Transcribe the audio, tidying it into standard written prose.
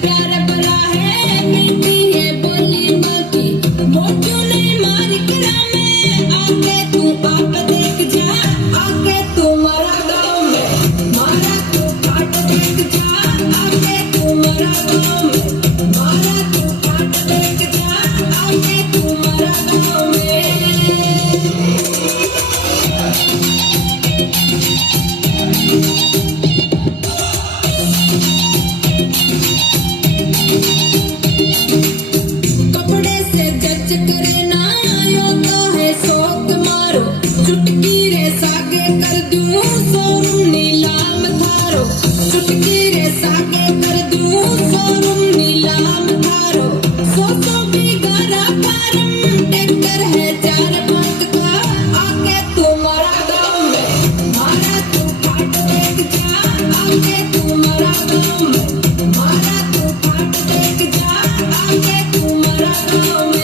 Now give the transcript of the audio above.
प्यार भरा है, मीठी है बोली बाकी मोटू नहीं मारी करा में। आगे तू आप देख जा, आगे तू मारा गाँव में, मारा तू काट देख जा, आगे तू मारा गाँव में, मारा तू काट देख जा, आगे तू मारा गाँव में। कपड़े से जज करे ना योता है शौक मारो, चुटकी रे सागे कर दूं शोरूम नीलाम थारो, चुटकी रे सागे कर दूं शोरूम नीलाम थारो। 100 बीघा फार्म ट्रैक्टर है 4-5 का, आगे तू मारा गाँव में, मारा तू काट देख जा, आगे तू मारा गाँव में, मारा तू काट देख जा, आगे तू मारा गाँव में।